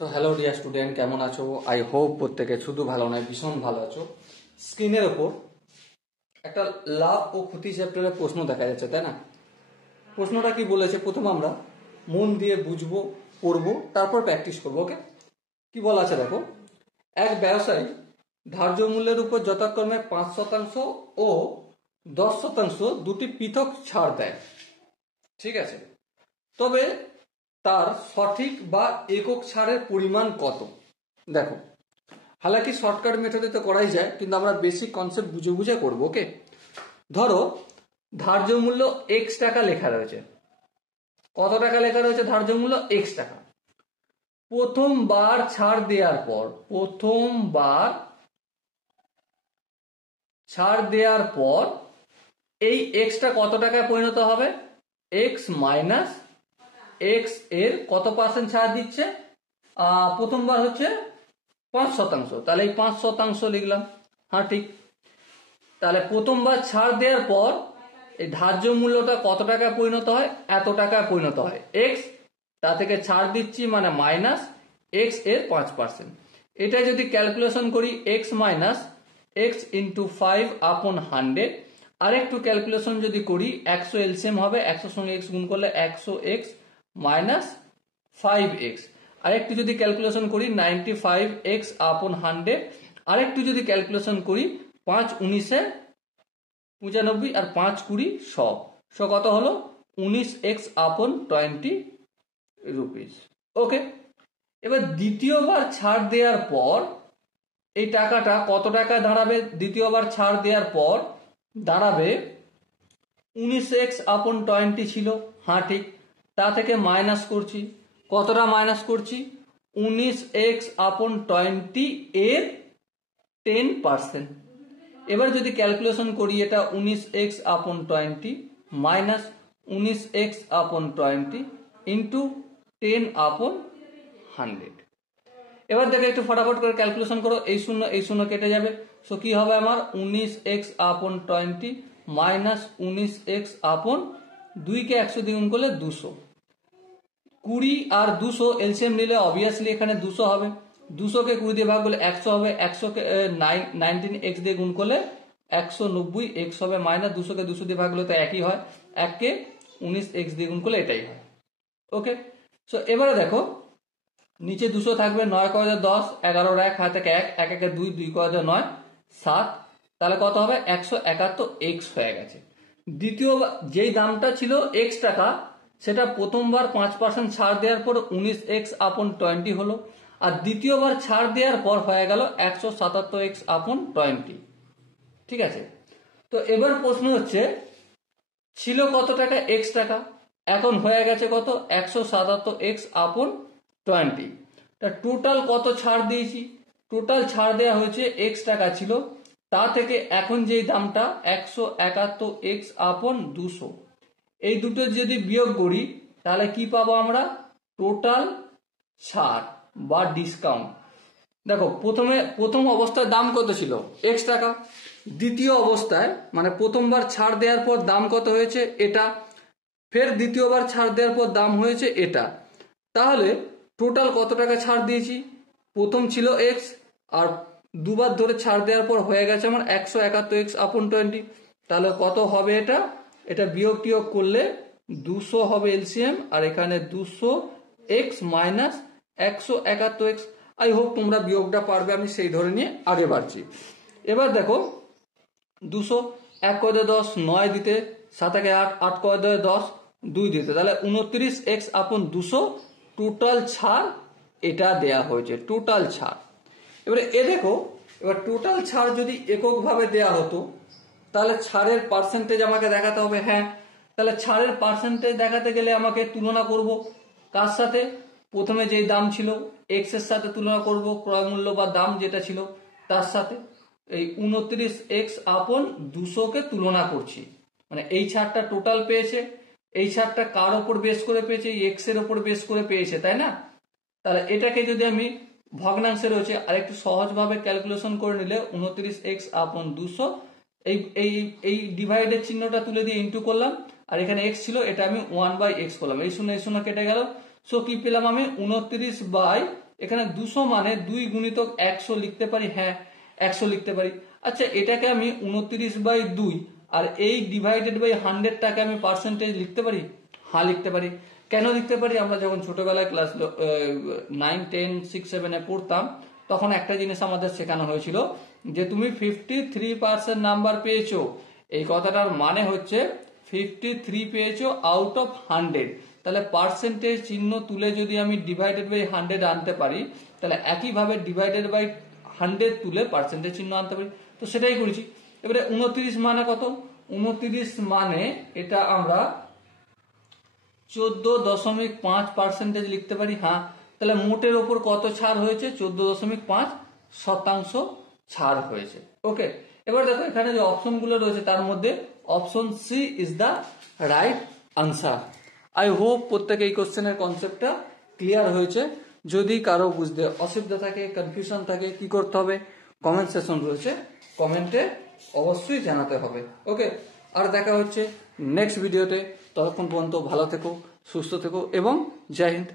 তো hello dear student, কেমন আছো? আই হোপ প্রত্যেকে শুধু ভালো নয় ভীষণ ভালো আছো। স্ক্রিনের ওপর একটা লাভ ও ক্ষতি চ্যাপ্টারের প্রশ্ন দেখা যাচ্ছে, তাই না? প্রশ্নটা কি বলেছে প্রথম আমরা মন দিয়ে বুঝবো, পড়বো, তারপর প্র্যাকটিস করবো। ওকে, কি বলা আছে দেখো। এক ব্যবসায়ী ধার্য মূল্যের উপর যথাক্রমে 5% ও 10% দুটি পৃথক ছাড় দেয়, ঠিক আছে? তবে তার সঠিক বা একক ছাড়ের পরিমাণ কত? দেখো, হালাকি শর্টকাট মেথডে তো করাই যায়, কিন্তু আমরা বেসিক কনসেপ্ট বুঝে বুঝে করবো। ওকে, ধরো ধার্য মূল্য এক্স টাকা লেখা রয়েছে। কত টাকা লেখা রয়েছে? ধার্য মূল্য এক্স টাকা। প্রথমবার ছাড় দেওয়ার পর এই এক্সটা কত টাকায় পরিণত হবে? এক্স মাইনাস এক্স এর কত পার্সেন্ট ছাড় দিচ্ছে? প্রথমবার হচ্ছে 5%, তাহলে এই 5% লিখলাম। হ্যাঁ ঠিক। তাহলে প্রথমবার ছাড় দেওয়ার পর এই ধার্য মূল্যটা কত টাকায় পরিণত হয়? এত টাকায় পরিণত হয়। এক্স, তা থেকে ছাড় দিচ্ছি মানে মাইনাস এক্স এর 5%। এটা যদি ক্যালকুলেশন করি এক্স মাইনাস এক্স ইন্টু 5/100। আরেকটু ক্যালকুলেশন যদি করি 100 এলসিএম হবে, 100 সঙ্গে এক্স গুণ করলে 100x মাইনাস 5x। আরেকটু যদি ক্যালকুলেশন করি 95x/100। আরেকটু যদি ক্যালকুলেশন করি 5×19 95 আর 5×20 100 কত হলো? 19x/20 rupees. ওকে, এবার দ্বিতীয়বার ছাড় দেওয়ার পর এই টাকাটা কত টাকায় দাঁড়াবে? দ্বিতীয়বার ছাড় দেওয়ার পর দাঁড়াবে 19x/20 ছিল। হ্যাঁ ঠিক। তা থেকে মাইনাস করছি। কতটা মাইনাস করছি? 19x/20 এর 10%। এবার যদি ক্যালকুলেশন করি এটা 19x/20 মাইনাস 19x/20 ইন্টু 10/100। এবার দেখো একটু ফটাফট করে ক্যালকুলেশন করো। এই শূন্য কেটে যাবে। সো কি হবে আমার? 19x/20 মাইনাস 19x/2 কে 100 দিয়ে গুণ করলে 200। 20 আর 200 এলসিএম নিলে অবভিয়াসলি এখানে 200 হবে। 200 কে 20 দিয়ে ভাগ করলে 100 হবে। 100 কে 19x দিয়ে গুণ করলে 190x হবে। মাইনাস 200 কে 200 দিয়ে ভাগ করলে তো একই হয়। 1 কে 19x দিয়ে গুণ করলে এটাই হয়। ওকে, সো এবারে দেখো নিচে 200 থাকবে। 9 × 10, 11 1 হাতে 1, 1 1 2, 2 × 9 7। তাহলে কত হবে? 171x হয়ে গেছে। দ্বিতীয়বার যেই দামটা ছিল x টাকা, সেটা প্রথমবার 5% ছাড় দেওয়ার পর 19x/20 হলো, আর দ্বিতীয়বার ছাড় দেওয়ার পর হয়ে গেল 177x/20। ঠিক আছে। তো এবার প্রশ্ন হচ্ছে ছিল কত টাকা? x টাকা। এখন হয়ে গেছে কত? 177x/20। তা টোটাল কত ছাড় দিয়েছি? টোটাল ছাড় দেওয়া হয়েছে x টাকা ছিল, তা থেকে এখন যেই দামটা 171x/200, এই দুটো যদি বিয়োগ করি তাহলে কি পাবো আমরা? টোটাল ছাড় বা ডিসকাউন্ট। দেখো প্রথম অবস্থায় দাম কত ছিল? x টাকা। দ্বিতীয় অবস্থায় মানে প্রথমবার ছাড় দেওয়ার পর দাম কত হয়েছে? এটা। ফের দ্বিতীয়বার ছাড় দেওয়ার পর দাম হয়েছে এটা। তাহলে টোটাল কত টাকা ছাড় দিয়েছি? প্রথম ছিল x, আর দুবার ধরে ছাড় দেওয়ার পর হয়ে গেছে আমার 171x/20। তাহলে কত হবে এটা? এটা বিয়োগ টিয়োগ করলে 200 হবে এলসিএম, আর এখানে 200x minus 171x। I hope তোমরা বিয়োগটা পারবে, আমি সেই ধরে নিয়ে আগে বাড়ছি। এবার দেখো 200 1 × 10 9 দিতে, 7 × 8 8 × 10 2 দিতে, তাহলে 29x/200 টোটাল ছাড় এটা দেয়া হয়েছে। টোটাল ছাড়। এবারে দেখো, এবার টোটাল ছাড় যদি এককভাবে দেয়া হতো তাহলে ছাড়ের পার্সেন্টেজ আমাকে দেখাতে হবে। হ্যাঁ, তাহলে ছাড়ের পার্সেন্টেজ দেখাতে গেলে আমাকে তুলনা করব কার সাথে? প্রথমে যেই দাম ছিল x এর সাথে তুলনা করব, ক্রয় মূল্য বা দাম যেটা ছিল তার সাথে। এই 29x/200 কে তুলনা করছি, মানে এই ছাড়টা টোটাল পেয়েছে। এই ছাড়টা কার ওপর বেস করে পেয়েছে? x এর ওপর বেস করে পেয়েছে, তাই না? তাহলে এটাকে যদি আমি ভগ্নাংশে রয়েছে আরেকটু সহজভাবে ক্যালকুলেশন করে নিলে 29x/200, এই ডিভাইডের চিহ্নটা তুলে দিয়ে ইন্টু করলাম, আর এখানে x ছিল এটা আমি 1/x করলাম। এই শূন্য কেটে গেল। সো কি পেলাম আমি? 29 এখানে 200 মানে 2 গুণিতক 100 লিখতে পারি, হ্যাঁ 100 লিখতে পারি। আচ্ছা এটাকে আমি 29/2 আর এই ডিভাইডেড বাই 100টাকে আমি পার্সেন্টেজ লিখতে পারি, হ্যাঁ লিখতে পারি। কেন লিখতে পারি, আমরা যখন ছোটবেলায় ক্লাস 9, 10, 6, 7 পড়তাম তখন একটা জিনিস আমাদের শেখানো হয়েছিল যে তুমি 53% নাম্বার পেয়েছো, এই কথাটার মানে হচ্ছে 53 পেয়েছো আউট অফ 100। তাহলে পার্সেন্টেজ চিহ্ন তুলে যদি আমি ডিভাইডেড বাই 100 আনতে পারি, তাহলে একইভাবে ডিভাইডেড বাই 100 তুলে পার্সেন্টেজ চিহ্ন আনতে পারি, তো সেটাই করেছি। এবারে 29 মানে কত, 29 মানে এটা আমরা 14.5% লিখতে পারি, হ্যাঁ। তাহলে মোটের ওপর কত ছাড় হয়েছে, 14.5% ছাড় হয়েছে। ওকে, এবার দেখো এখানে যে অপশন গুলো রয়েছে তার মধ্যে option C is the right answer. I hope প্রত্যেকে এই কোশ্চেনের কনসেপ্টটা ক্লিয়ার হয়েছে। যদি কারো বুঝতে অসুবিধা থাকে, কনফিউশন থাকে, কি করতে হবে, কমেন্ট সেকশন রয়েছে, কমেন্টে অবশ্যই জানাতে হবে। ওকে, আর দেখা হচ্ছে নেক্সট ভিডিওতে। ততক্ষণ পর্যন্ত ভালো থেকো, সুস্থ থেকো এবং জয় হিন্দ।